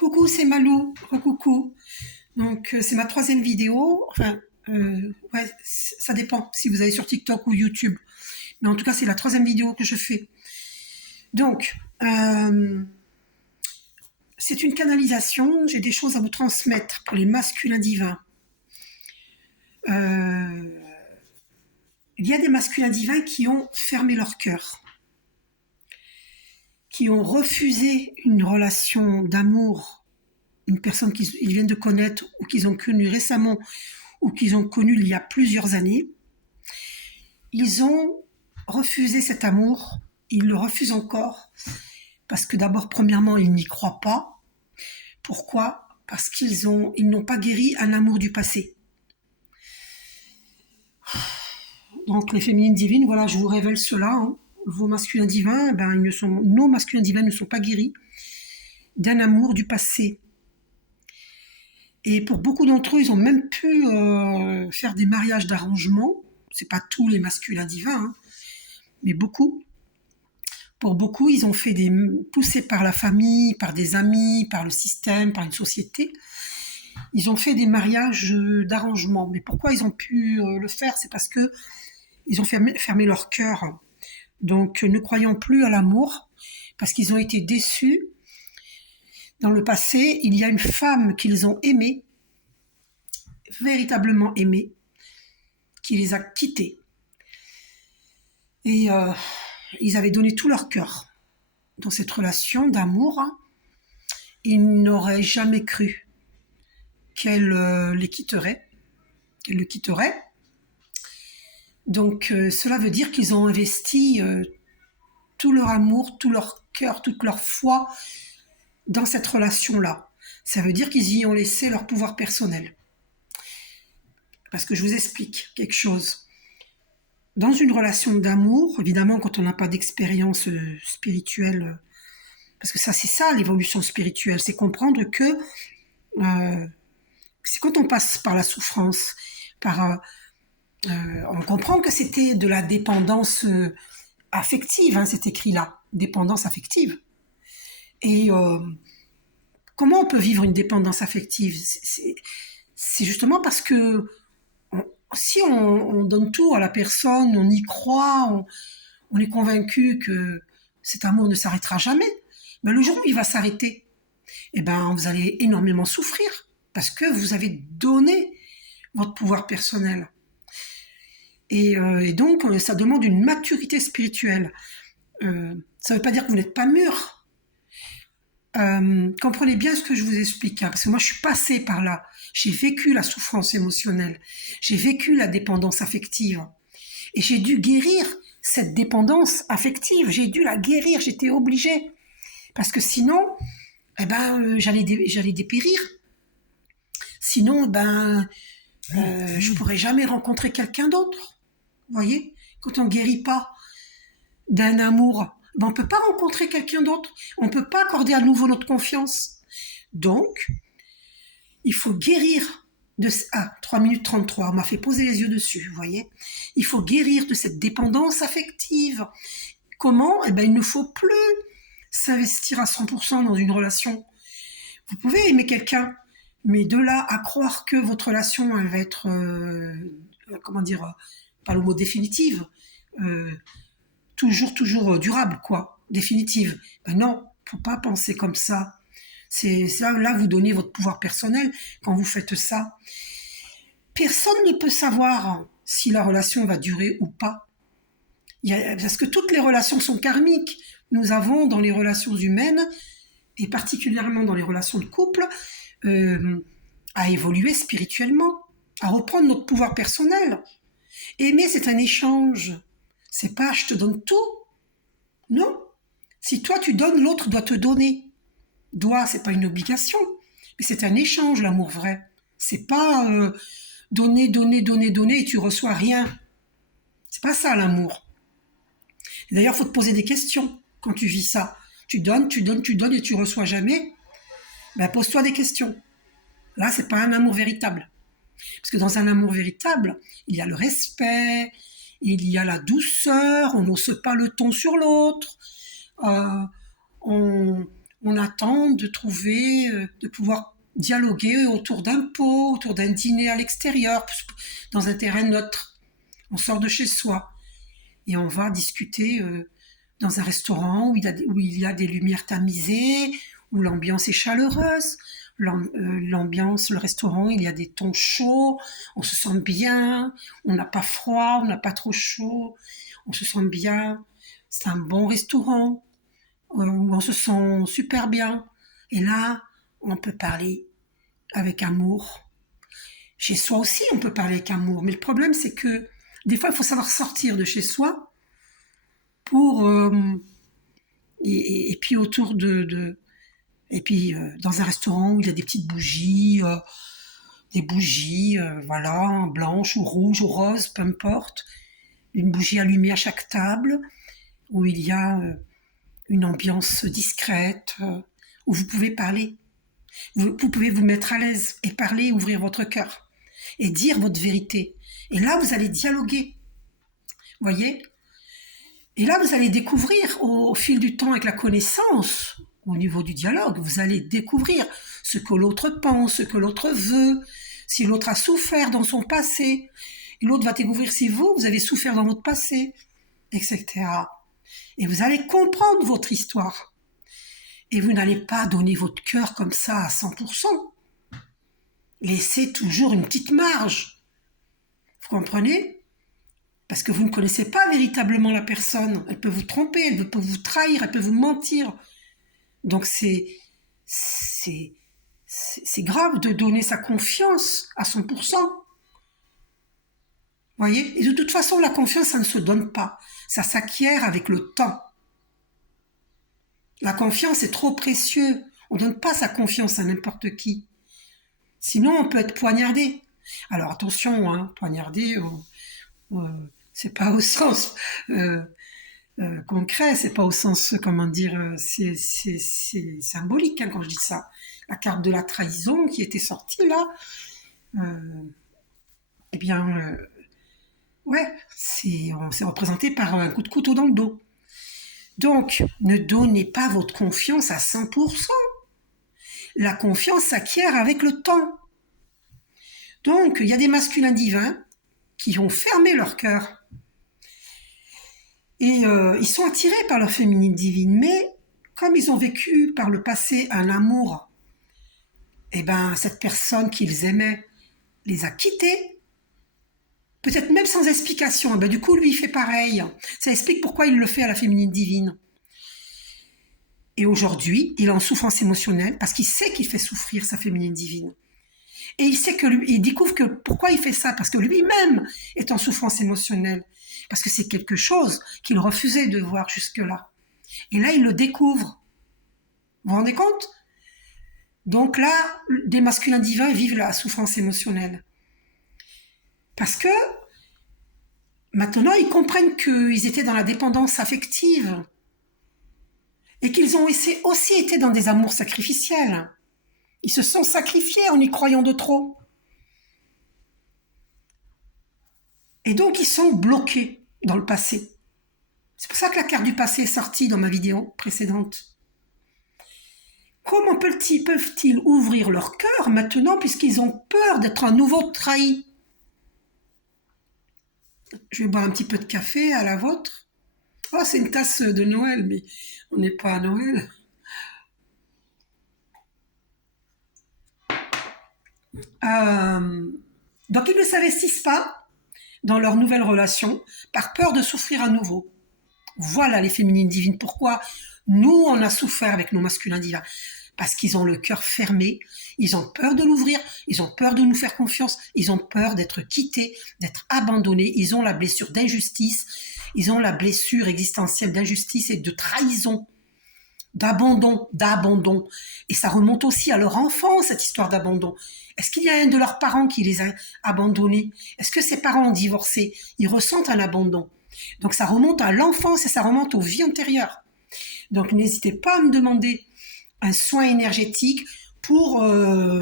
Coucou, c'est Malou. Recoucou. Donc, c'est ma troisième vidéo. Enfin, ouais, ça dépend si vous allez sur TikTok ou YouTube. Mais en tout cas, c'est la troisième vidéo que je fais. Donc, c'est une canalisation. J'ai des choses à vous transmettre pour les masculins divins. Il y a des masculins divins qui ont fermé leur cœur, qui ont refusé une relation d'amour, une personne qu'ils viennent de connaître ou qu'ils ont connue récemment ou qu'ils ont connue il y a plusieurs années. Ils ont refusé cet amour, ils le refusent encore, parce que d'abord, premièrement, ils n'y croient pas. Pourquoi ? Parce qu'ils n'ont pas guéri un amour du passé. Donc les féminines divines, voilà, je vous révèle cela. Vos masculins divins, nos masculins divins ne sont pas guéris d'un amour du passé. Et pour beaucoup d'entre eux, ils ont même pu faire des mariages d'arrangement. C'est pas tous les masculins divins, mais beaucoup. Pour beaucoup, ils ont fait poussés par la famille, par des amis, par le système, par une société. Ils ont fait des mariages d'arrangement. Mais pourquoi ils ont pu le faire ? C'est parce que ils ont fermé leur cœur. Donc, ne croyant plus à l'amour, parce qu'ils ont été déçus. Dans le passé, il y a une femme qu'ils ont aimée, véritablement aimée, qui les a quittés. Et ils avaient donné tout leur cœur dans cette relation d'amour. Ils n'auraient jamais cru qu'elle les quitterait, qu'elle le quitterait. Donc cela veut dire qu'ils ont investi tout leur amour, tout leur cœur, toute leur foi dans cette relation-là. Ça veut dire qu'ils y ont laissé leur pouvoir personnel. Parce que je vous explique quelque chose. Dans une relation d'amour, évidemment, quand on n'a pas d'expérience spirituelle, parce que ça, c'est ça l'évolution spirituelle, c'est comprendre que c'est quand on passe par la souffrance, on comprend que c'était de la dépendance affective, c'est écrit là, dépendance affective. Et comment on peut vivre une dépendance affective ? C'est justement parce que si on donne tout à la personne, on y croit, on est convaincu que cet amour ne s'arrêtera jamais, mais le jour où il va s'arrêter, vous allez énormément souffrir parce que vous avez donné votre pouvoir personnel. Et donc, ça demande une maturité spirituelle. Ça ne veut pas dire que vous n'êtes pas mûr. Comprenez bien ce que je vous explique, parce que moi, je suis passée par là. J'ai vécu la souffrance émotionnelle. J'ai vécu la dépendance affective. Et j'ai dû guérir cette dépendance affective. J'ai dû la guérir. J'étais obligée. Parce que sinon, j'allais dépérir. Sinon, je pourrais jamais rencontrer quelqu'un d'autre. Vous voyez ? Quand on guérit pas d'un amour, on peut pas rencontrer quelqu'un d'autre. On peut pas accorder à nouveau notre confiance. Donc, il faut guérir de... 3 minutes 33, on m'a fait poser les yeux dessus, vous voyez. Il faut guérir de cette dépendance affective. Comment ? Il ne faut plus s'investir à 100% dans une relation. Vous pouvez aimer quelqu'un, mais de là à croire que votre relation, elle va être... pas le mot définitive, toujours durable, quoi, définitive. Non, faut pas penser comme ça. C'est là vous donnez votre pouvoir personnel quand vous faites ça. Personne ne peut savoir si la relation va durer ou pas. Parce que toutes les relations sont karmiques. Nous avons dans les relations humaines, et particulièrement dans les relations de couple, à évoluer spirituellement, à reprendre notre pouvoir personnel. Aimer, c'est un échange. C'est pas je te donne tout. Non. Si toi tu donnes, l'autre doit te donner. Doit, c'est pas une obligation, mais c'est un échange, l'amour vrai. C'est pas donner et tu reçois rien. C'est pas ça l'amour. Et d'ailleurs, faut te poser des questions quand tu vis ça. Tu donnes et tu reçois jamais. Pose-toi des questions. Là, c'est pas un amour véritable. Parce que dans un amour véritable, il y a le respect, il y a la douceur, on n'hausse pas le ton sur l'autre, on attend de trouver, de pouvoir dialoguer autour d'un pot, autour d'un dîner à l'extérieur, dans un terrain neutre. On sort de chez soi et on va discuter dans un restaurant où il y a des lumières tamisées, où l'ambiance est chaleureuse. L'ambiance, le restaurant, il y a des tons chauds, on se sent bien, on n'a pas froid, on n'a pas trop chaud, on se sent bien. C'est un bon restaurant où on se sent super bien. Et là, on peut parler avec amour. Chez soi aussi, on peut parler avec amour. Mais le problème, c'est que des fois, il faut savoir sortir de chez soi pour et puis autour et puis dans un restaurant où il y a des petites bougies, voilà, blanches ou rouges ou roses, peu importe, une bougie allumée à chaque table, où il y a une ambiance discrète, où vous pouvez parler, vous pouvez vous mettre à l'aise et parler, ouvrir votre cœur et dire votre vérité. Et là, vous allez dialoguer, voyez. Et là, vous allez découvrir au fil du temps avec la connaissance, au niveau du dialogue, vous allez découvrir ce que l'autre pense, ce que l'autre veut, si l'autre a souffert dans son passé. Et l'autre va découvrir si vous avez souffert dans votre passé, etc. Et vous allez comprendre votre histoire. Et vous n'allez pas donner votre cœur comme ça à 100%. Laissez toujours une petite marge. Vous comprenez ? Parce que vous ne connaissez pas véritablement la personne. Elle peut vous tromper, elle peut vous trahir, elle peut vous mentir. Donc c'est grave de donner sa confiance à 100%. Voyez ? Et de toute façon, la confiance, ça ne se donne pas. Ça s'acquiert avec le temps. La confiance est trop précieux. On ne donne pas sa confiance à n'importe qui. Sinon, on peut être poignardé. Alors attention, hein, poignardé, c'est pas au sens concret, c'est pas au sens, comment dire, c'est symbolique hein, quand je dis ça. La carte de la trahison qui était sortie là, eh bien, ouais, c'est représenté par un coup de couteau dans le dos. Donc, ne donnez pas votre confiance à 100%. La confiance s'acquiert avec le temps. Donc, il y a des masculins divins qui ont fermé leur cœur. Et ils sont attirés par leur féminine divine. Mais comme ils ont vécu par le passé un amour, eh ben, cette personne qu'ils aimaient les a quittés. Peut-être même sans explication. Ben, du coup, lui, il fait pareil. Ça explique pourquoi il le fait à la féminine divine. Et aujourd'hui, il est en souffrance émotionnelle parce qu'il sait qu'il fait souffrir sa féminine divine. Et il découvre que pourquoi il fait ça, parce que lui-même est en souffrance émotionnelle, parce que c'est quelque chose qu'il refusait de voir jusque-là. Et là, il le découvre. Vous vous rendez compte ? Donc là, des masculins divins vivent la souffrance émotionnelle. Parce que maintenant, ils comprennent qu'ils étaient dans la dépendance affective et qu'ils ont aussi été dans des amours sacrificiels. Ils se sont sacrifiés en y croyant de trop. Et donc, ils sont bloqués dans le passé. C'est pour ça que la carte du passé est sortie dans ma vidéo précédente. Comment peuvent-ils ouvrir leur cœur maintenant puisqu'ils ont peur d'être à nouveau trahis ? Je vais boire un petit peu de café à la vôtre. Oh, c'est une tasse de Noël, mais on n'est pas à Noël. Donc ils ne s'investissent pas dans leur nouvelle relation par peur de souffrir à nouveau. Voilà les féminines divines. Pourquoi nous, on a souffert avec nos masculins divins ? Parce qu'ils ont le cœur fermé, ils ont peur de l'ouvrir, ils ont peur de nous faire confiance, ils ont peur d'être quittés, d'être abandonnés, ils ont la blessure d'injustice, ils ont la blessure existentielle d'injustice et de trahison, d'abandon. Et ça remonte aussi à leur enfance, cette histoire d'abandon. Est-ce qu'il y a un de leurs parents qui les a abandonnés ? Est-ce que ses parents ont divorcé ? Ils ressentent un abandon. Donc ça remonte à l'enfance et ça remonte aux vies antérieures. Donc n'hésitez pas à me demander un soin énergétique pour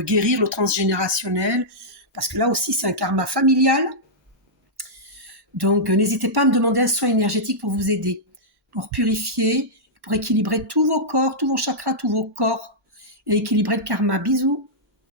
guérir le transgénérationnel, parce que là aussi c'est un karma familial. Donc n'hésitez pas à me demander un soin énergétique pour vous aider, pour purifier, pour équilibrer tous vos corps, tous vos chakras, tous vos corps et équilibrer le karma. Bisous.